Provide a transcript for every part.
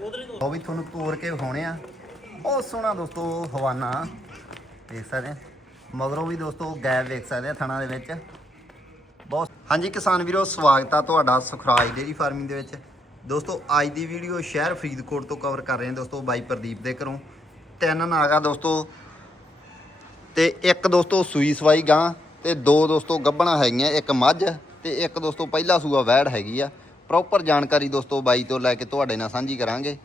ਉਹ ਵੀ ਤੁਹਾਨੂੰ ਤੋੜ ਕੇ ਵਿਖਾਉਣੇ ਆ। ਬਹੁਤ ਸੋਹਣਾ ਦੋਸਤੋ ਹਵਾਨਾ। ਦੇਖ ਸਕਦੇ ਆ। ਮਗਰੋਂ ਵੀ ਦੋਸਤੋ ਗੈਪ ਵੇਖ ਸਕਦੇ ਆ ਥਣਾ ਦੇ ਵਿੱਚ। ਬਹੁਤ ਹਾਂਜੀ ਕਿਸਾਨ ਵੀਰੋ, ਸਵਾਗਤ ਆ ਤੁਹਾਡਾ ਸੁਖਰਾਜ ਡੇਰੀ ਫਾਰਮਿੰਗ ਦੇ ਵਿੱਚ। ਦੋਸਤੋ, ਅੱਜ ਦੀ ਵੀਡੀਓ ਸ਼ਹਿਰ ਫਰੀਦਕੋਟ ਤੋਂ ਕਵਰ ਕਰ ਰਹੇ ਹਾਂ ਦੋਸਤੋ ਬਾਈ ਪ੍ਰਦੀਪ ਦੇ ਘਰੋਂ। ਤਿੰਨ ਨਾਗਾ ਦੋਸਤੋ। ਤੇ ਇੱਕ ਦੋਸਤੋ ਸੂਈ ਸਵਾਈ ਗਾਂ ਤੇ ਦੋ ਦੋਸਤੋ ਗੱਬਣਾ ਹੈਗੀਆਂ, ਇੱਕ ਮੱਝ ਤੇ ਇੱਕ ਦੋਸਤੋ ਪਹਿਲਾ ਸੂਆ ਵੈੜ ਹੈਗੀ ਆ। ਪ੍ਰੋਪਰ ਜਾਣਕਾਰੀ ਦੋਸਤੋ ਬਾਈ ਤੋਂ ਲੈ ਕੇ ਤੁਹਾਡੇ ਨਾਲ ਸਾਂਝੀ ਕਰਾਂਗੇ।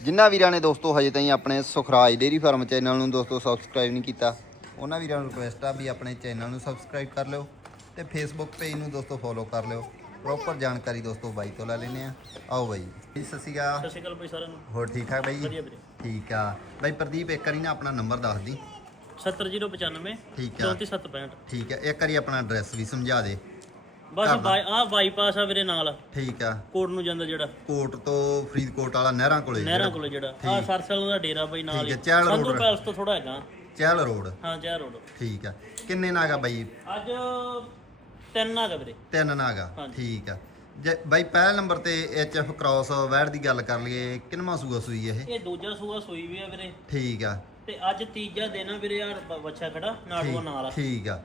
ਜਿਨ੍ਹਾਂ ਵੀਰਾਂ ਨੇ ਦੋਸਤੋ ਹਜੇ ਤਾਈਂ ਆਪਣੇ ਸੁਖਰਾਜ ਡੇਰੀ ਫਾਰਮ ਚੈਨਲ ਨੂੰ ਦੋਸਤੋ ਸਬਸਕ੍ਰਾਈਬ ਨਹੀਂ ਕੀਤਾ ਉਹਨਾਂ ਵੀਰਾਂ ਨੂੰ ਰਿਕੁਐਸਟ ਆ ਵੀ ਆਪਣੇ ਚੈਨਲ ਨੂੰ ਸਬਸਕ੍ਰਾਈਬ ਕਰ ਲਿਓ ਤੇ ਫੇਸਬੁੱਕ ਪੇਜ ਨੂੰ ਦੋਸਤੋ ਫੋਲੋ ਕਰ ਲਿਓ। ਪ੍ਰੋਪਰ ਜਾਣਕਾਰੀ ਦੋਸਤੋ ਬਾਈ ਤੋਂ ਲੈ ਲੈਨੇ ਆ। ਆਓ ਬਾਈ। ਜੀ ਸਤਿ ਸ਼੍ਰੀ ਅਕਾਲ। ਸਤਿ ਸ਼੍ਰੀ ਅਕਾਲ ਭਾਈ ਸਾਰਿਆਂ ਨੂੰ। ਹੋਰ ਠੀਕ ਠਾਕ ਬਾਈ ਵੀਰੇ। ਠੀਕ ਆ। ਬਾਈ ਪ੍ਰਦੀਪ ਇੱਕ ਵਾਰੀ ਨਾ ਆਪਣਾ ਨੰਬਰ ਦੱਸ ਦੀ। 70095 ਠੀਕ ਆ। 3465 ਠੀਕ ਹੈ ਇੱਕ ਵਾਰੀ ਆਪਣਾ ਐਡਰੈਸ ਵੀ ਸਮਝਾ ਦੇ। ਬਸ। ਬਾਈ ਆ ਬਾਈਪਾਸ ਆ ਵੀਰੇ ਨਾਲ। ਠੀਕ ਆ। ਕੋਟ ਨੂੰ ਜਾਂਦਾ ਜਿਹੜਾ। ਕੋਟ ਤੋਂ ਫਰੀਦਕੋਟ ਵਾਲਾ ਨਹਿਰਾਂ ਕੋਲੇ ਨਹਿਰਾਂ ਕੋਲੇ ਜਿਹੜਾ। ਆ। ਸਰਸਲ ਦਾ ਡੇਰਾ ਬਾਈ ਨਾਲ ਠੀਕ ਹੈ, ਚਹਿਲ ਸੰਧੂ ਰੋਡ। ਪੈਲਸ ਤੋਂ ਥੋੜਾ ਹੈਗਾ। ਚਹਿਲ ਰੋਡ। ਹਾਂ ਜੈ ਰੋਡ। ਠੀਕ ਆ। ਕਿੰਨੇ ਨਾਗਾ ਬਾਈ? ਅੱਜ ਤਿੰਨ ਆ ਗਾ ਵੀਰੇ। ਤਿੰਨ ਨਾਗਾ। ਠੀਕ ਆ। ਜੇ ਬਾਈ ਪਹਿਲੇ ਨੰਬਰ ਤੇ ਐਚ ਐਫ ਕ੍ਰਾਸ ਵੈੜ ਦੀ ਗੱਲ ਕਰ ਲਈਏ ਕਿੰਨਵਾਂ ਸੂਆ ਸੂਈ ਇਹ? ਇਹ ਦੂਜਾ ਸੂਆ ਸੋਈ ਵੀ ਆ ਵੀਰੇ। ਠੀਕ ਆ। ਤੇ ਅੱਜ ਤੀਜਾ ਦਿਨ ਆ ਵੀਰੇ ਆ ਬੱਚਾ ਖੜਾ ਨਾੜੂਆ ਨਾਲ ਠੀਕ ਆ।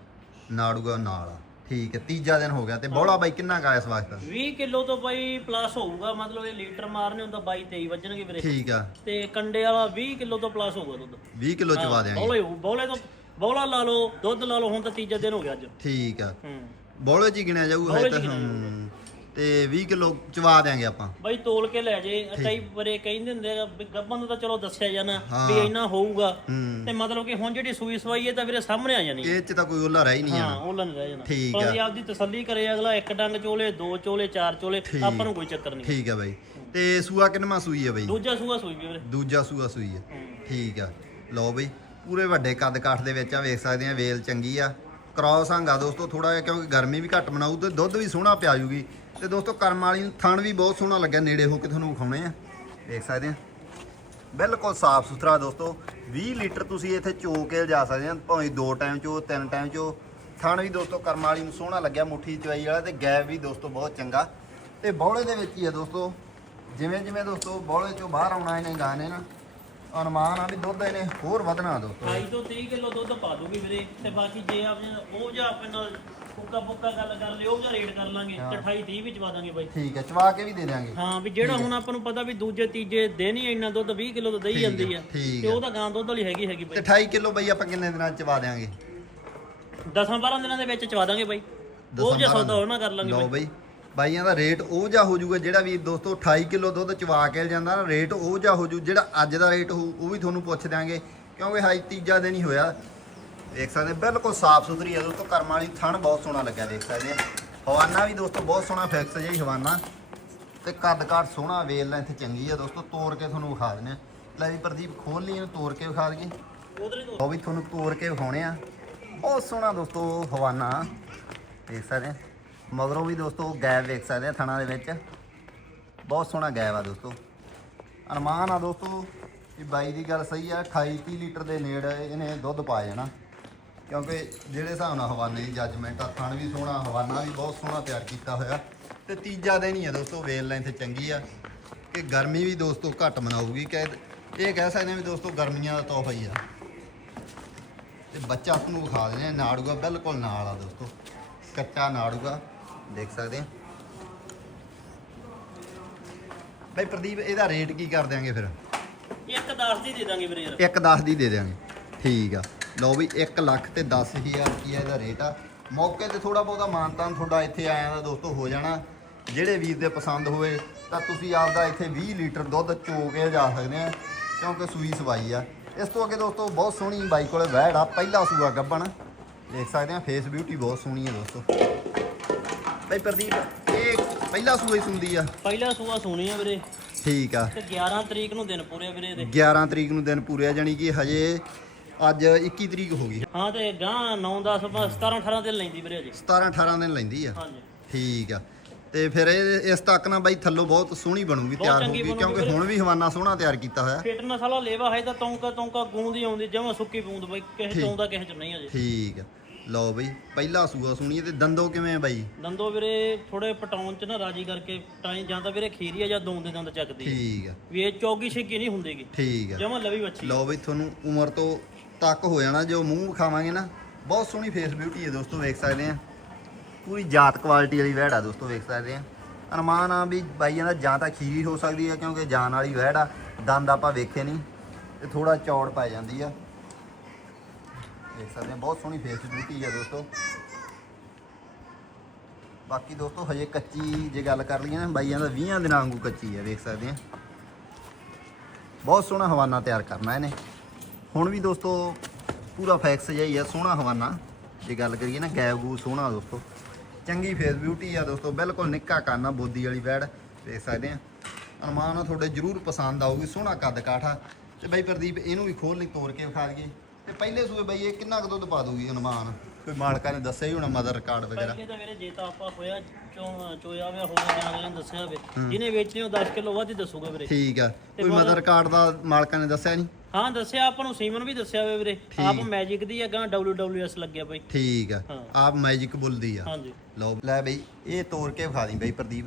ਨਾੜੂਗਾ ਨਾਲ ਠੀਕ ਹੈ ਤੀਜਾ ਦਿਨ ਹੋ ਗਿਆ ਤੇ ਬੋਲਾ ਬਾਈ ਕਿੰਨਾ ਕਾ ਇਸ ਵਕਤ 20 ਕਿਲੋ ਤੋਂ ਬਾਈ ਪਲੱਸ ਹੋਊਗਾ ਮਤਲਬ ਇਹ ਲੀਟਰ ਮਾਰਨੇ ਹੁੰਦਾ 22 23 ਵੱਜਣਗੇ ਵੀਰੇ। ਠੀਕ ਆ। ਤੇ ਕੰਡੇ ਵਾਲਾ 20 ਕਿਲੋ ਤੋਂ ਪਲੱਸ ਹੋਊਗਾ ਦੁੱਧ। 20 ਕਿਲੋ ਚਵਾ ਦਿਆਂਗੇ। ਬੌਲੇ ਬੌਲੇ ਤੋਂ ਬੌਲਾ ਲਾ ਲਓ ਦੁੱਧ ਲਾ ਲਓ ਹੁਣ ਤਾਂ ਤੀਜਾ ਦਿਨ ਹੋ ਗਿਆ ਅੱਜ। ਠੀਕ ਆ। ਹੂੰ। ਬੋਲੇ ਚ ਹੀ ਗਿਣਿਆ ਜਾਊਗਾ ਹੈ 'ਚ ਤਾਂ ਤੇ 20 ਕਿਲੋ ਚਵਾ ਦਿਆਂਗੇ ਆਪਾਂ। ਬਾਈ ਤੋਲ ਕੇ ਲੈ ਜੇ ਕਈ ਬਰੇ ਕਹਿੰਦੇ ਹੁੰਦੇ ਆ ਵੀ ਨੂੰ ਤਾਂ ਚਲੋ ਦੱਸਿਆ ਜਾਣਾ ਹਾਂ। ਵੀ ਇੰਨਾ ਹੋਊਗਾ। ਹੂੰ। ਤੇ ਮਤਲਬ ਕਿ ਹੁਣ ਜਿਹੜੀ ਸੂਈ ਸਵਾਈ ਹੈ ਤਾਂ ਵੀਰੇ ਸਾਹਮਣੇ ਆ ਜਾਣੀ ਹੈ। ਇਹ ਚ ਤਾਂ ਕੋਈ ਉਹਲਾ ਰਹਿ ਹੀ ਨਹੀਂ ਹਾਂ ਜਾਣਾ ਉਹ ਲੰਨ ਰਹਿ ਜਾਣਾ। ਠੀਕ ਪਰ ਆ। ਜੇ ਆਪਦੀ ਤਸੱਲੀ ਕਰੇ ਅਗਲਾ ਇੱਕ ਡੰਗ ਚੋਲੇ ਦੋ ਚੋਲੇ ਚਾਰ ਚੋਲੇ। ਆਪਾਂ ਨੂੰ ਕੋਈ ਚੱਕਰ ਨਹੀਂ। ਠੀਕ ਆ ਬਾਈ। ਤੇ ਸੂਆ ਕਿੰਨਵਾਂ ਸੂਈ ਆ ਬਾਈ? ਦੂਜਾ ਸੂਆ ਸੂਈ ਵੀਰੇ। ਦੂਜਾ ਸੂਆ ਸੂਈ ਆ। ਹੂੰ। ਠੀਕ ਆ। ਲਓ ਬਈ ਪੂਰੇ ਵੱਡੇ ਕੱਦ ਕਾਠ ਦੇ ਵਿੱਚ ਆ ਵੇਖ ਸਕਦੇ ਆ ਵੇਲ ਚੰਗੀ ਆ। ਕ੍ਰਾਸ ਹਾਂਗਾ ਦੋਸਤੋ ਥੋੜਾ ਜਿਹਾ ਕਿਉਂਕਿ ਗਰਮੀ ਵੀ ਘੱਟ ਬਣਾਊ ਤੇ ਦੁੱਧ ਵੀ ਸੋਹਣਾ ਪਿਆ ਜੂਗੀ। ਤੇ ਦੋਸਤੋ, ਕਰਮ ਵਾਲੀ ਨੂੰ ਥਣ ਵੀ ਬਹੁਤ ਸੋਹਣਾ ਲੱਗਿਆ, ਨੇੜੇ ਹੋ ਕੇ ਤੁਹਾਨੂੰ ਵਿਖਾਉਣੇ ਆ। ਦੇਖ ਸਕਦੇ ਆ। ਬਿਲਕੁਲ ਸਾਫ਼ ਸੁਥਰਾ ਦੋਸਤੋ 20 ਲੀਟਰ ਤੁਸੀਂ ਇੱਥੇ ਚੋ ਕੇ ਜਾ ਸਕਦੇ ਆ, ਭਾਵੇਂ ਦੋ ਟਾਈਮ ਚੋ, ਤਿੰਨ ਟਾਈਮ ਚੋ। ਥਣ ਵੀ ਦੋਸਤੋ, ਕਰਮ ਵਾਲੀ ਨੂੰ ਸੋਹਣਾ ਲੱਗਿਆ, ਮੁੱਠੀ ਚਵਾਈ ਵਾਲਾ ਤੇ ਗੈਪ ਵੀ ਦੋਸਤੋ ਬਹੁਤ ਚੰਗਾ। ਤੇ ਬੌਲੇ ਦੇ ਵਿੱਚ ਹੀ ਆ ਦੋਸਤੋ ਜਿਵੇਂ ਜਿਵੇਂ ਦੋਸਤੋ ਬੌਲੇ ਚੋਂ ਬਾਹਰ ਆਉਣਾ, ਇਹਨੇ ਗਾਣੇ ਨਾ। ਅਨੁਮਾਨ ਆ ਵੀ ਦੁੱਧ ਇਹਨੇ ਹੋਰ ਵਧਣਾ ਦੋਸਤੋ 28 ਤੋਂ 30 ਕਿਲੋ ਦੁੱਧ ਪਾ ਦੂਗੀ ਵੀਰੇ ਤੇ ਬਾਕੀ ਜੇ ਆਪਣੇ ਉਹ ਜਾਂ ਆਪਣੇ ਨਾਲ ਫੁੱਕਾ ਫੁੱਕਾ ਗੱਲ ਕਰ ਲਿਓ ਉਹ ਜਾਂ ਰੇਟ ਕਰ ਲਾਂਗੇ ਤੇ 28 30 ਵਿੱਚ ਪਾ ਦਾਂਗੇ ਬਾਈ। ਠੀਕ ਹੈ ਚਵਾ ਕੇ ਵੀ ਦੇ ਦਿਆਂਗੇ। ਹਾਂ ਵੀ ਜਿਹੜਾ ਹੁਣ ਆਪਾਂ ਨੂੰ ਪਤਾ ਵੀ ਦੂਜੇ ਤੀਜੇ ਦਿਨ ਹੀ ਇੰਨਾ ਦੁੱਧ 20 ਕਿਲੋ ਤੋਂ ਦਈ ਜਾਂਦੀ ਆ ਤੇ। ਉਹ ਤਾਂ ਗਾਂ ਦੁੱਧ ਵਾਲੀ ਹੈਗੀ ਹੈਗੀ ਤੇ ਬਾਈ 28 ਕਿਲੋ ਬਈ ਆਪਾਂ ਕਿੰਨੇ ਦਿਨਾਂ ਚ ਚਵਾ ਦਿਆਂਗੇ? 10 12 ਦਿਨਾਂ ਦੇ ਵਿੱਚ ਚਵਾ ਦਾਂਗੇ ਬਾਈ। ਉਹ ਜੇ ਸੌਦਾ ਨਾ ਕਰ ਲਾਂਗੇ ਬਈ। ਬਾਈਆਂ ਦਾ ਰੇਟ ਉਹ ਜਾ ਹੋ ਜਾਊਗਾ ਜਿਹੜਾ ਵੀ ਦੋਸਤੋ 28 ਕਿਲੋ ਦੁੱਧ ਚਵਾ ਕੇ ਜਾਂਦਾ ਨਾ, ਰੇਟ ਉਹ ਜਾ ਹੋ ਜੂ ਜਿਹੜਾ ਅੱਜ ਦਾ ਰੇਟ ਹੋਊ, ਉਹ ਵੀ ਤੁਹਾਨੂੰ ਪੁੱਛ ਦਿਆਂਗੇ। ਕਿਉਂਕਿ ਹਾਈ ਤੀਜਾ ਦਿਨ ਹੀ ਹੋਇਆ। ਦੇਖ ਸਕਦੇ ਬਿਲਕੁਲ ਸਾਫ਼ ਸੁਥਰੀ ਹੈ ਦੋਸਤੋ, ਕਰਮ ਵਾਲੀ ਥਣ ਬਹੁਤ ਸੋਹਣਾ ਲੱਗਿਆ, ਦੇਖ ਸਕਦੇ ਆ। ਹਵਾਨਾ ਵੀ ਦੋਸਤੋ ਬਹੁਤ ਸੋਹਣਾ ਫਿਕਸ ਜਿਹਾ ਹਵਾਨਾ। ਤੇ ਕੱਦ ਕਾਠ ਸੋਹਣਾ, ਵੇਲ ਲੈਂਥ ਚੰਗੀ ਆ ਦੋਸਤੋ ਤੋੜ ਕੇ ਤੁਹਾਨੂੰ ਵਿਖਾ ਦਿੰਦੇ ਆ। ਲੈ ਵੀ ਪ੍ਰਦੀਪ ਖੋਲ ਲਈ ਇਹਨੂੰ ਤੋੜ ਕੇ ਵਿਖਾ ਦਈਏ। ਉਹ ਵੀ ਤੁਹਾਨੂੰ ਤੋੜ ਕੇ ਵਿਖਾਉਣੇ ਆ। ਬਹੁਤ ਸੋਹਣਾ ਦੋਸਤੋ ਹਵਾਨਾ। ਦੇਖ ਸਕਦੇ ਆ। ਮਗਰੋਂ ਵੀ ਦੋਸਤੋ ਗੈਬ ਵੇਖ ਸਕਦੇ ਆ ਥਣਾ ਦੇ ਵਿੱਚ। ਬਹੁਤ ਸੋਹਣਾ ਗੈਬ ਆ ਦੋਸਤੋ। ਅਨੁਮਾਨ ਆ ਦੋਸਤੋ ਕਿ ਬਾਈ ਦੀ ਗੱਲ ਸਹੀ ਆ 28 30 ਲੀਟਰ ਦੇ ਨੇੜੇ ਇਹਨੇ ਦੁੱਧ ਪਾ ਜਾਣਾ ਕਿਉਂਕਿ ਜਿਹੜੇ ਹਿਸਾਬ ਨਾਲ ਹਵਾਨੇ ਦੀ ਜੱਜਮੈਂਟ ਆ, ਥਣ ਵੀ ਸੋਹਣਾ, ਹਵਾਨਾ ਵੀ ਬਹੁਤ ਸੋਹਣਾ ਤਿਆਰ ਕੀਤਾ ਹੋਇਆ। ਤੇ ਤੀਜਾ ਦਿਨ ਹੀ ਆ ਦੋਸਤੋ ਵੇਲ ਲਾਈਨ 'ਤੇ ਚੰਗੀ ਆ। ਕਿ ਗਰਮੀ ਵੀ ਦੋਸਤੋ ਘੱਟ ਮਨਾਊਗੀ ਕਿ ਇਹ ਕਹਿ ਸਕਦੇ ਆ ਵੀ ਦੋਸਤੋ ਗਰਮੀਆਂ ਦਾ ਤੋਹਫਾ ਹੀ ਆ। ਤੇ ਬੱਚਾ ਤੁਹਾਨੂੰ ਵਿਖਾ ਦਿੰਦੇ ਆ ਨਾੜੂਗਾ ਬਿਲਕੁਲ ਨਾਲ ਆ ਦੋਸਤੋ। ਕੱਚਾ ਨਾੜੂਗਾ ਦੇਖ ਸਕਦੇ ਆ। ਭਾਈ ਪ੍ਰਦੀਪ ਇਹਦਾ ਰੇਟ ਕੀ ਕਰ ਦਿਆਂਗੇ ਫਿਰ? ਇੱਕ 10 ਦੀ ਦੇ ਦਾਂਗੇ ਵੀਰੇ ਯਾਰ। ਇੱਕ 10 ਦੀ ਦੇ ਦਿਆਂਗੇ। ਠੀਕ ਆ। ਲਓ ਵੀ 1 ਲੱਖ ਤੇ 10000 ਰੁਪਈਆ ਇਹਦਾ ਰੇਟ ਆ। ਮੌਕੇ ਤੇ ਥੋੜਾ ਬਹੁਤਾ ਮਾਨਤਾਨ ਤੁਹਾਡਾ ਇੱਥੇ ਆਇਆ ਦਾ ਦੋਸਤੋ ਹੋ ਜਾਣਾ। ਜਿਹੜੇ ਵੀਰ ਦੇ ਪਸੰਦ ਹੋਵੇ ਤਾਂ ਤੁਸੀਂ ਆਪਦਾ ਇੱਥੇ 20 ਲੀਟਰ ਦੁੱਧ ਚੋ ਕੇ ਜਾ ਸਕਦੇ ਆ ਕਿਉਂਕਿ ਸੂਈ ਸਵਾਈ ਆ। ਇਸ ਤੋਂ ਅੱਗੇ ਦੋਸਤੋ ਬਹੁਤ ਸੋਹਣੀ ਬਾਈ ਕੋਲੇ ਵਹਿੜ ਆ ਪਹਿਲਾ ਸੂਆ ਗੱਬਣ। ਦੇਖ ਸਕਦੇ ਆ ਫੇਸ ਬਿਊਟੀ ਬਹੁਤ ਸੋਹਣੀ ਆ ਦੋਸਤੋ। ਭਾਈ ਪ੍ਰਦੀਪ ਇਹ ਪਹਿਲਾ ਸੁੰਦੀ ਆ। ਪਹਿਲਾ ਸੂਆ ਸੋਣੀ ਆ ਵੀਰੇ। ਠੀਕ ਆ। ਤੇ 11 ਤਰੀਕ ਨੂੰ ਦਿਨ ਪੂਰੇ ਆ ਵੀਰੇ ਦੇ 11 ਤਰੀਕ ਨੂੰ ਦਿਨ ਪੂਰੇ ਆ ਜਾਣੀ ਕਿ ਹਜੇ ਅੱਜ 21 ਤਰੀਕ ਹੋ ਗਈ। ਹਾਂ ਤੇ ਗਾਂ 9 10 17 18 ਦਿਨ ਲੈਂਦੀ ਵੀਰੇ ਜੀ 17 18 ਦਿਨ ਲੈਂਦੀ ਆ। ਹਾਂਜੀ। ਠੀਕ ਆ। ਤੇ ਫਿਰ ਇਹ ਇਸ ਤੱਕ ਨਾ ਬਾਈ ਥੱਲੋਂ ਬਹੁਤ ਸੋਹਣੀ ਬਣੂਗੀ ਤਿਆਰ ਚੰਗੀ ਹੋਊਗੀ ਬਣੂਗੀ ਕਿਉਂਕਿ ਹੁਣ ਵੀ ਹਵਾਨਾ ਸੋਹਣਾ ਤਿਆਰ ਕੀਤਾ ਹੋਇਆ। ਫਿਟਨੈਸ ਵਾਲਾ ਲੇਵਾ ਹੈ ਤਾਂ ਤੌਂਕਾ ਤੌਂਕਾ ਗੂੰਦ ਹੀ ਆਉਂਦੀ ਜਮਾ ਸੁੱਕੀ ਬੂੰਦ ਬਈ ਕਿਸੇ ਠੀਕ। ਚੋਂ ਦਾ ਕਿਸੇ ਚ ਨਹੀਂ ਅਜੇ ਠੀਕ ਆ। ਲਓ ਬਈ ਪਹਿਲਾ ਸੂਆ ਸੁਣੀਏ ਤੇ ਦੰਦੋ ਕਿਵੇਂ ਆ ਬਾਈ? ਦੰਦੋ ਵੀਰੇ ਥੋੜੇ ਪਟਾਉਣ ਚ ਨਾ ਰਾਜੀ ਕਰਕੇ ਟਾਈ ਜਾਂ ਤਾਂ ਵੀਰੇ ਖੀਰੀ ਆ ਜਾਂ ਦੋ ਦੇ ਦੰਦ ਚੱਕਦੀ ਆ। ਠੀਕ ਆ। ਵੀ ਇਹ ਚੌਗੀ ਛਿੱਕੀ ਨਹੀਂ ਹੁੰਦੀਗੀ। ਠੀਕ ਆ। ਜਮਾ ਲਵੀ ਬੱਚੀ। ਲਓ ਬਈ ਤੁਹਾਨੂੰ ਉਮਰ ਤੋਂ ਤੱਕ ਹੋ ਜਾਣਾ ਜੋ ਮੂੰਹ ਵਿਖਾਵਾਂਗੇ ਨਾ ਬਹੁਤ ਸੋਹਣੀ ਫੇਸ ਬਿਊਟੀ ਹੈ ਦੋਸਤੋ ਵੇਖ ਸਕਦੇ ਆ। ਪੂਰੀ ਜਾਤ ਕੁਆਲਿਟੀ ਵਾਲੀ ਵਹਿੜ ਆ ਦੋਸਤੋ ਵੇਖ ਸਕਦੇ ਆ। ਅਨੁਮਾਨ ਆ ਵੀ ਬਾਈਆਂ ਦਾ ਜਾਂ ਤਾਂ ਖੀਰੀ ਹੋ ਸਕਦੀ ਹੈ ਕਿਉਂਕਿ ਜਾਨ ਵਾਲੀ ਵਹਿੜ ਆ ਦੰਦ ਆਪਾਂ ਵੇਖੇ ਨਹੀਂ ਤੇ ਥੋੜਾ ਚੌੜ ਪੈ ਜਾਂਦੀ ਆ। ਦੇਖ ਸਕਦੇ ਆ ਬਹੁਤ ਸੋਹਣੀ ਫੇਸ ਬਿਊਟੀ ਆ ਦੋਸਤੋ। ਬਾਕੀ ਦੋਸਤੋ, ਹਜੇ ਕੱਚੀ ਜੇ ਗੱਲ ਕਰ ਲਈਏ ਨਾ, ਬਾਈਆਂ ਦਾ 20 ਦਿਨਾਂ ਵਾਂਗੂ ਕੱਚੀ ਆ ਵੇਖ ਸਕਦੇ ਆ। ਬਹੁਤ ਸੋਹਣਾ ਹਵਾਨਾ ਤਿਆਰ ਕਰਨਾ ਇਹਨੇ। ਹੁਣ ਵੀ ਦੋਸਤੋ, ਪੂਰਾ ਫੈਕਸ ਜਿਹਾ ਹੀ ਆ, ਸੋਹਣਾ ਹਵਾਨਾ। ਜੇ ਗੱਲ ਕਰੀਏ ਨਾ, ਗੈਬ ਗੂ ਸੋਹਣਾ ਦੋਸਤੋ। ਚੰਗੀ ਫੇਸ ਬਿਊਟੀ ਆ ਦੋਸਤੋ, ਬਿਲਕੁਲ ਨਿੱਕਾ ਕਾਨਾ ਬੋਦੀ ਵਾਲੀ ਬੈੜ ਦੇਖ ਸਕਦੇ ਆ। ਅਰਮਾਨ ਆ, ਤੁਹਾਡੇ ਜਰੂਰ ਪਸੰਦ ਆਊਗੀ, ਸੋਹਣਾ ਕੱਦ ਕਾਠਾ ਤੇ ਬਾਈ ਪ੍ਰਦੀਪ, ਇਹਨੂੰ ਵੀ ਖੋਲ ਲਈ ਤੋੜ ਕੇ ਵਿਖਾ ਦਈਏ। ਤੇ ਪਹਿਲੇ ਸੂਏ ਬਾਈ ਇਹ ਕਿੰਨਾ ਕੁ ਦੁੱਧ ਪਾ ਦੂਗੀ ਅਨੁਮਾਨ ਕੋਈ ਮਾਲਕਾਂ ਨੇ ਦੱਸਿਆ ਹੀ ਹੋਣਾ ਮਦਰ ਰਿਕਾਰਡ ਵਗੈਰਾ। ਪਹਿਲੇ ਤਾਂ ਵੀਰੇ ਜੇ ਤਾਂ ਆਪਾਂ ਹੋਇਆ ਚੋ ਚੋਇਆ ਹੋਇਆ ਹੋਵੇ ਜਾਂ ਅਗਲੇ ਨੇ ਦੱਸਿਆ ਹੋਵੇ ਜਿਹਨੇ ਵੇਚਣੇ ਉਹ 10 ਕਿਲੋ ਵੱਧ ਹੀ ਦੱਸੂਗਾ ਵੀਰੇ। ਠੀਕ ਆ। ਕੋਈ ਮਦਰ ਰਿਕਾਰਡ ਦਾ ਮਾਲਕਾਂ ਨੇ ਦੱਸਿਆ ਨਹੀਂ? ਹਾਂ ਦੱਸਿਆ ਆਪਾਂ ਨੂੰ ਸੀਮਨ ਵੀ ਦੱਸਿਆ ਹੋਵੇ ਵੀਰੇ। ਆਪ ਮੈਜਿਕ ਦੀ ਅਗਾਂ WWS ਲੱਗਿਆ ਬਈ। ਠੀਕ ਆ। ਹਾਂ। ਆਪ ਮੈਜਿਕ ਬੁੱਲ ਦੀ ਆ। ਹਾਂਜੀ। ਲਓ ਲੈ ਬਈ ਇਹ ਤੋੜ ਕੇ ਵਿਖਾ ਦੀ ਬਈ ਪ੍ਰਦੀਪ।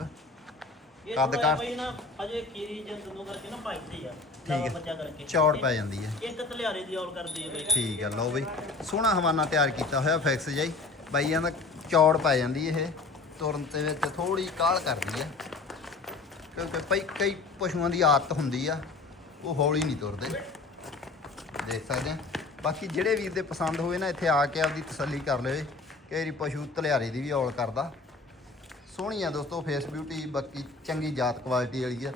ਕੱਦ ਨਾ ਅਜੇ ਕੀਰੀ ਜਾਂ ਦੋਨੋਂ ਕਰਕੇ ਨਾ ਪਾਈਦੀ ਆ ਠੀਕ ਹੈ। ਬੱਚਾ ਕਰਕੇ। ਚੌੜ ਪੈ ਜਾਂਦੀ ਹੈ। ਇੱਕ ਤਲਿਆਰੇ ਦੀ ਔਰ ਕਰਦੀ ਹੈ ਬਈ। ਠੀਕ ਆ ਲਓ ਬਈ। ਸੋਹਣਾ ਹਵਾਨਾ ਤਿਆਰ ਕੀਤਾ ਹੋਇਆ ਫਿਕਸ ਜਾਈ ਬਾਈਆਂ ਦਾ ਚੌੜ ਪੈ ਜਾਂਦੀ ਇਹ। ਤੁਰਨ ਦੇ ਵਿੱਚ ਥੋੜੀ ਕਾਲ ਕਰਦੀ ਆ ਕਿਉਂਕਿ ਪਈ ਕਈ ਪਸ਼ੂਆਂ ਦੀ ਆਦਤ ਹੁੰਦੀ ਆ ਉਹ ਹੌਲੀ ਨਹੀਂ ਤੁਰਦੇ। ਦੇਖ ਸਕਦੇ ਆ। ਬਾਕੀ ਜਿਹੜੇ ਵੀਰ ਦੇ ਪਸੰਦ ਹੋਵੇ ਨਾ ਇੱਥੇ ਆ ਕੇ ਆਪਦੀ ਤਸੱਲੀ ਕਰ ਲਵੇ। ਕਈ ਪਸ਼ੂ ਤਲਿਆਰੇ ਦੀ ਵੀ ਔਲ ਕਰਦਾ। ਸੋਹਣੀ ਆ ਦੋਸਤੋ ਫੇਸ ਬਿਊਟੀ ਬਾਕੀ ਚੰਗੀ ਜਾਤ ਕੁਆਲਿਟੀ ਵਾਲੀ ਆ।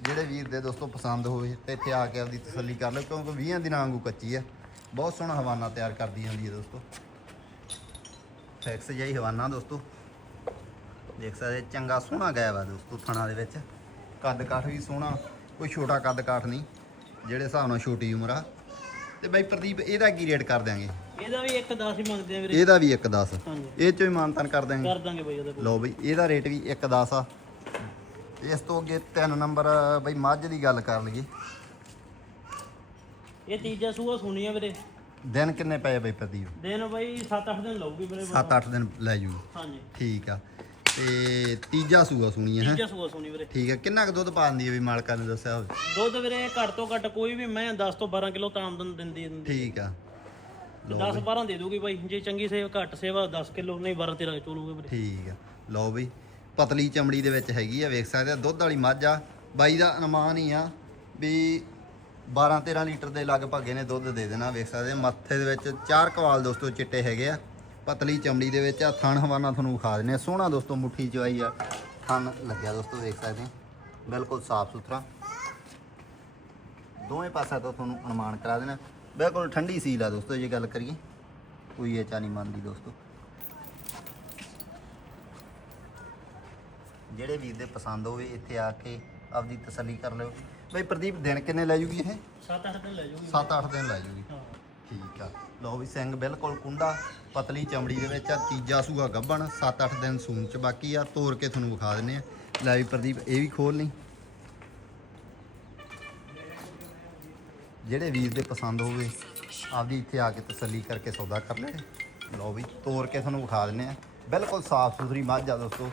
ਜਿਹੜੇ ਵੀਰ ਦੇ ਦੋਸਤੋ ਪਸੰਦ ਹੋਵੇ ਤੇ ਇੱਥੇ ਆ ਕੇ ਆਪਦੀ ਤਸੱਲੀ ਕਰ ਲਓ, ਕਿਉਂਕਿ 20 ਦਿਨਾਂ ਵਾਂਗੂ ਕੱਚੀ ਆ। ਬਹੁਤ ਸੋਹਣਾ ਹਵਾਨਾ ਤਿਆਰ ਕਰਦੀ ਜਾਂਦੀ ਹੈ ਦੋਸਤੋ। ਫੈਕਸ ਜਿਹੀ ਹਵਾਨਾ ਦੋਸਤੋ। ਦੇਖ ਸਕਦੇ ਚੰਗਾ ਸੋਹਣਾ ਗਾਇਬ ਆ ਦੋਸਤੋ ਥਣਾ ਦੇ ਵਿੱਚ। ਕੱਦ ਕਾਠ ਵੀ ਸੋਹਣਾ, ਕੋਈ ਛੋਟਾ ਕੱਦ ਕਾਠ ਨਹੀਂ, ਜਿਹੜੇ ਹਿਸਾਬ ਨਾਲ ਛੋਟੀ ਉਮਰ ਆ। ਤੇ ਬਾਈ ਪ੍ਰਦੀਪ ਇਹਦਾ ਕੀ ਰੇਟ ਕਰ ਦਿਆਂਗੇ? ਇਹਦਾ ਵੀ ਇੱਕ 10 ਹੀ ਮੰਗਦੇ ਆ ਵੀਰੇ। ਇਹਦਾ ਵੀ 1 10 ਹਾਂਜੀ। ਇਹ ਚੋਂ ਹੀ ਮਾਨਤਨ ਕਰ ਦਿਆਂਗੇ। ਕਰ ਦਾਂਗੇ ਬਈ ਉਹਦੇ ਲਓ ਬਈ ਇਹਦਾ ਰੇਟ ਵੀ 1 10 ਆ। ਇਸ ਤੋਂ ਅੱਗੇ 3 ਨੰਬਰ ਬਈ ਮੱਝ ਦੀ ਗੱਲ ਕਰ ਲਈਏ। ਇਹ ਤੀਜਾ ਸੂਆ ਸੁਣੀ ਆ ਵੀਰੇ। ਦਿਨ ਕਿੰਨੇ ਪਏ ਬਈ ਪ੍ਰਦੀਪ? ਦਿਨ ਬਈ 7-8 ਦਿਨ ਲਊਗੀ ਵੀਰੇ। 7-8 ਦਿਨ ਲੈ ਜੂ ਹਾਂਜੀ। ਠੀਕ ਆ। ਤੇ ਤੀਜਾ ਸੂਆ ਸੁਣੀ ਹੈ ਤੀਜਾ ਸੂਆ ਸੁਣੀ ਵੀਰੇ। ਠੀਕ ਆ ਕਿੰਨਾ ਕੁ ਦੁੱਧ ਪਾ ਦਿੰਦੀ ਹੈ ਵੀ ਮਾਲਕਾਂ ਨੇ ਦੱਸਿਆ ਹੋਵੇ? ਦੁੱਧ ਵੀਰੇ ਘੱਟ ਤੋਂ ਘੱਟ ਕੋਈ ਵੀ ਮੈਂ 10 ਤੋਂ 12 ਕਿਲੋ ਤਾਂ ਆਮਦਨ ਦਿੰਦੀ ਦਿੰਦੀ। ਠੀਕ ਆ। 10 12 ਦੇ ਦੂਗੀ ਬਾਈ ਜੇ ਚੰਗੀ ਸੇਵਾ ਘੱਟ ਸੇਵਾ 10 ਕਿਲੋ ਨਹੀਂ 12 13 ਚੋਲੂਗੇ ਵੀਰੇ। ਠੀਕ ਆ। ਲਓ ਬਈ ਪਤਲੀ ਚਮੜੀ ਦੇ ਵਿੱਚ ਹੈਗੀ ਆ ਵੇਖ ਸਕਦੇ ਆ ਦੁੱਧ ਵਾਲੀ ਮੱਝ ਆ। ਬਾਈ ਦਾ ਅਨੁਮਾਨ ਹੀ ਆ ਵੀ 12 13 ਲੀਟਰ ਦੇ ਲਗਭਗ ਇਹਨੇ ਦੁੱਧ ਦੇ ਦੇਣਾ ਵੇਖ ਸਕਦੇ ਆ। ਮੱਥੇ ਦੇ ਵਿੱਚ ਚਾਰ ਕਵਾਲ ਦੋਸਤੋ ਚਿੱਟੇ ਹੈਗੇ ਆ। ਪਤਲੀ ਚਮੜੀ ਦੇ ਵਿੱਚ ਆ ਥਣ ਹਵਾਨਾ ਤੁਹਾਨੂੰ ਵਿਖਾ ਦਿੰਦੇ ਆ ਸੋਹਣਾ ਦੋਸਤੋ ਮੁੱਠੀ ਚਵਾਈ ਆ ਥਣ ਲੱਗਿਆ ਦੋਸਤੋ ਵੇਖ ਸਕਦੇ ਆ ਬਿਲਕੁਲ ਸਾਫ਼ ਸੁਥਰਾ। ਦੋਵੇਂ ਪਾਸਿਆਂ ਤੋਂ ਤੁਹਾਨੂੰ ਅਨੁਮਾਨ ਕਰਾ ਦੇਣਾ ਬਿਲਕੁਲ ਠੰਡੀ ਸੀਲ ਆ ਦੋਸਤੋ ਜੇ ਗੱਲ ਕਰੀਏ। ਕੋਈ ਇਹ ਚਾ ਨਹੀਂ ਮੰਨਦੀ ਦੋਸਤੋ। ਜਿਹੜੇ ਵੀਰ ਦੇ ਪਸੰਦ ਹੋਵੇ ਇੱਥੇ ਆ ਕੇ ਆਪਦੀ ਤਸੱਲੀ ਕਰ ਲਿਓ। ਬਈ ਪ੍ਰਦੀਪ ਦਿਨ ਕਿੰਨੇ ਲੈ ਜੂਗੀ ਇਹ? 7-8 ਦਿਨ ਲੈ ਜਾਊਗੀ 7-8 ਦਿਨ ਲੈ ਜੂਗੀ। ਠੀਕ ਆ। ਲਓ ਵੀ ਸਿੰਘ ਬਿਲਕੁਲ ਕੁੰਡਾ, ਪਤਲੀ ਚਮੜੀ ਦੇ ਵਿੱਚ ਆ, ਤੀਜਾ ਸੂਆ ਗੱਭਣ 7-8 ਦਿਨ ਸੂਣ ਚ ਬਾਕੀ ਆ ਤੋੜ ਕੇ ਤੁਹਾਨੂੰ ਵਿਖਾ ਦਿੰਨੇ ਆ। ਲੈ ਵੀ ਪ੍ਰਦੀਪ, ਇਹ ਵੀ ਖੋਲ ਲਈ। ਜਿਹੜੇ ਵੀਰ ਦੇ ਪਸੰਦ ਹੋਵੇ, ਆਪਦੀ ਇੱਥੇ ਆ ਕੇ ਤਸੱਲੀ ਕਰਕੇ ਸੌਦਾ ਕਰ ਲੈ ਲਓ ਵੀ ਤੋੜ ਕੇ ਤੁਹਾਨੂੰ ਵਿਖਾ ਦਿੰਨੇ ਆ। ਬਿਲਕੁਲ ਸਾਫ਼ ਸੁਥਰੀ ਮੱਝ ਆ ਦੋਸਤੋ।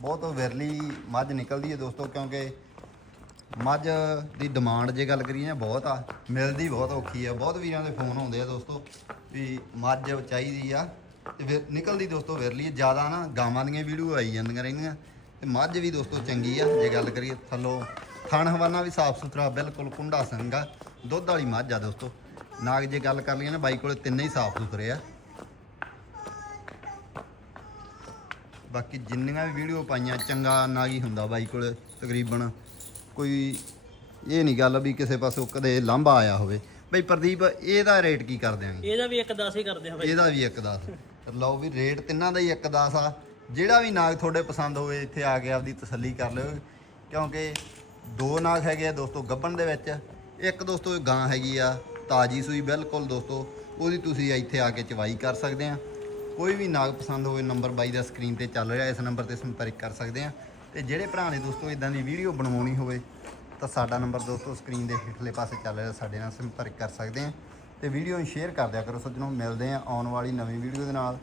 ਬਹੁਤ ਵਿਰਲੀ ਮੱਝ ਨਿਕਲਦੀ ਹੈ ਦੋਸਤੋ, ਕਿਉਂਕਿ ਮੱਝ ਦੀ ਡਿਮਾਂਡ ਜੇ ਗੱਲ ਕਰੀਏ ਬਹੁਤ ਆ, ਮਿਲਦੀ ਬਹੁਤ ਔਖੀ ਆ। ਬਹੁਤ ਵੀਰਾਂ ਦੇ ਫੋਨ ਆਉਂਦੇ ਆ ਦੋਸਤੋ ਵੀ ਮੱਝ ਚਾਹੀਦੀ ਆ ਤੇ ਫਿਰ ਨਿਕਲਦੀ ਦੋਸਤੋ ਫਿਰ ਵਿਰਲੀ ਜ਼ਿਆਦਾ ਨਾ ਗਾਵਾਂ ਦੀਆਂ ਵੀਡੀਓ ਆਈ ਜਾਂਦੀਆਂ ਰਹਿੰਦੀਆਂ ਤੇ ਮੱਝ ਵੀ ਦੋਸਤੋ ਚੰਗੀ ਆ, ਜੇ ਗੱਲ ਕਰੀਏ ਥੱਲੋਂ। ਥਣ ਹਵਾਨਾ ਵੀ ਸਾਫ਼ ਸੁਥਰਾ, ਬਿਲਕੁਲ ਕੁੰਡਾ ਸੰਗਾ ਦੁੱਧ ਵਾਲੀ ਮੱਝ ਆ ਦੋਸਤੋ। ਨਾਗ ਜੇ ਗੱਲ ਕਰ ਲਈਏ ਨਾ, ਬਾਈ ਕੋਲੇ ਤਿੰਨੇ ਹੀ ਸਾਫ਼ ਸੁਥਰੇ ਆ। ਬਾਕੀ ਜਿੰਨੀਆਂ ਵੀ ਵੀਡੀਓ ਪਾਈਆਂ, ਚੰਗਾ ਨਾਗ ਹੀ ਹੁੰਦਾ ਬਾਈ ਕੋਲ ਤਕਰੀਬਨ। ਕੋਈ ਇਹ ਨਹੀਂ ਗੱਲ ਵੀ ਕਿਸੇ ਪਾਸੋਂ ਕਦੇ ਲਾਂਭਾ ਆਇਆ ਹੋਵੇ। ਬਈ ਪ੍ਰਦੀਪ ਇਹਦਾ ਰੇਟ ਕੀ ਕਰ ਦਿਆਂਗੇ ਇਹਦਾ ਵੀ ਇੱਕ 10 ਹੀ ਕਰਦੇ ਆ ਬਾਈ। ਇਹਦਾ ਵੀ ਇੱਕ 10 ਲਓ ਵੀ ਰੇਟ ਤਿੰਨਾਂ ਦਾ ਹੀ ਇੱਕ 10 ਆ। ਜਿਹੜਾ ਵੀ ਨਾਗ ਤੁਹਾਡੇ ਪਸੰਦ ਹੋਵੇ ਇੱਥੇ ਆ ਕੇ ਆਪਦੀ ਤਸੱਲੀ ਕਰ ਲਿਓ। ਕਿਉਂਕਿ ਦੋ ਨਾਗ ਹੈਗੇ ਆ ਦੋਸਤੋ ਗੱਬਣ ਦੇ ਵਿੱਚ। ਇੱਕ ਦੋਸਤੋ ਗਾਂ ਹੈਗੀ ਆ ਤਾਜੀ ਸੂਈ ਬਿਲਕੁਲ ਦੋਸਤੋ ਉਹਦੀ ਤੁਸੀਂ ਇੱਥੇ ਆ ਕੇ ਚਵਾਈ ਕਰ ਸਕਦੇ ਆ। ਕੋਈ ਵੀ ਨਾਗ ਪਸੰਦ ਹੋਵੇ ਨੰਬਰ 22 ਦਾ ਸਕਰੀਨ ਤੇ ਚੱਲ ਰਿਹਾ ਇਸ ਨੰਬਰ ਤੇ ਸੰਪਰਕ ਕਰ ਸਕਦੇ ਆ। ਤੇ ਜਿਹੜੇ ਭਰਾ ਨੇ ਦੋਸਤੋ ਇਦਾਂ ਦੀ ਵੀਡੀਓ ਬਣਵਾਉਣੀ ਹੋਵੇ, ਤਾਂ ਸਾਡਾ ਨੰਬਰ ਦੋਸਤੋ ਸਕਰੀਨ ਦੇ ਹੇਠਲੇ ਪਾਸੇ ਚੱਲ ਰਿਹਾ, ਸਾਡੇ ਨਾਲ ਸੰਪਰਕ ਕਰ ਸਕਦੇ ਆ ਤੇ ਵੀਡੀਓ ਨੂੰ ਸ਼ੇਅਰ ਕਰ ਦਿਆ ਕਰੋ ਸੱਜਣੋ। ਮਿਲਦੇ ਆ ਆਉਣ ਵਾਲੀ ਨਵੀਂ ਵੀਡੀਓ ਦੇ ਨਾਲ।